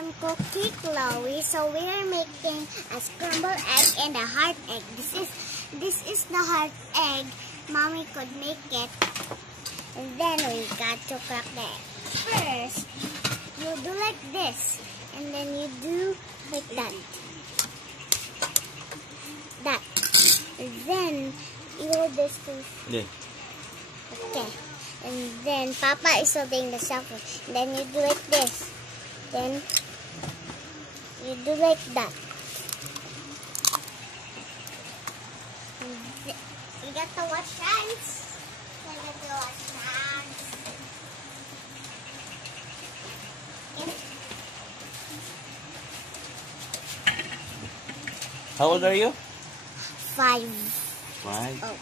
I'm Cookie Chloe. So we are making a scrambled egg and a hard egg. This is the hard egg. Mommy could make it. And then we got to crack the egg. First, you do like this. And then you do like that. That. And then you do this too. Yeah. Okay. And then Papa is holding the saffron. And then you do like this. Then you do like that. You got to wash hands. You got to wash hands. How old are you? 5. 5. Oh.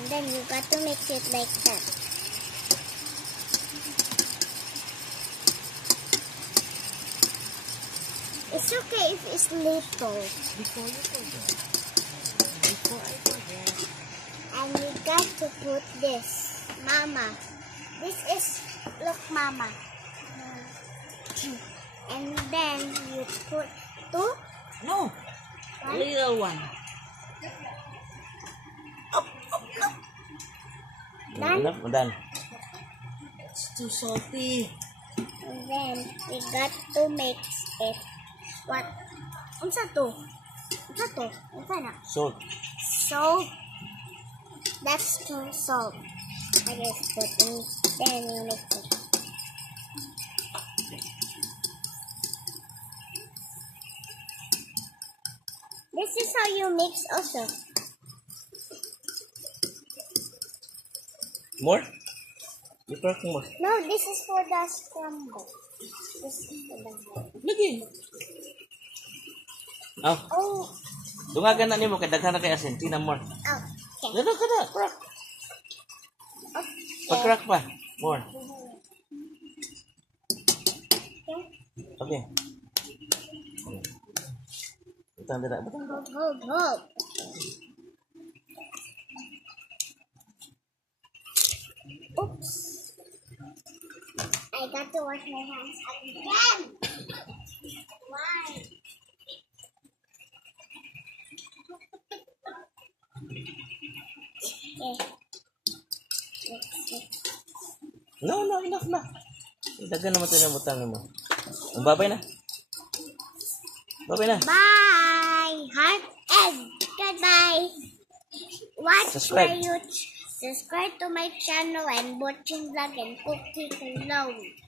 And then you got to mix it like that. It's okay if it's little. Before you forget. Before I forget. And you got to put this. Mama. This is, look Mama. And then you put 2. No. One. Little one. Done? Enough? Done. It's too salty. And then we got to mix it. What? Unsa to? Unsa to? Unsa na? Salt. Salt. That's too salt. I just put in. Then you mix it. This is how you mix also. More? You talking more? No, this is for the scramble. This is for the Lagi. Oh. Oh, Dungagan na nimo kay daghan na kay asin. Tina more. okay. Gano ka na. Crack. Pa-crack pa. More. Okay. Butang dira. Butang. Hold. Oops. I got to wash my hands again. Why? Okay. No, enough na. Daghan naman tayo na butang mo. Ang babay na. Babay na. Bye. Heart egg. Goodbye. Subscribe to my channel and watching vlog and Cookie Chloe.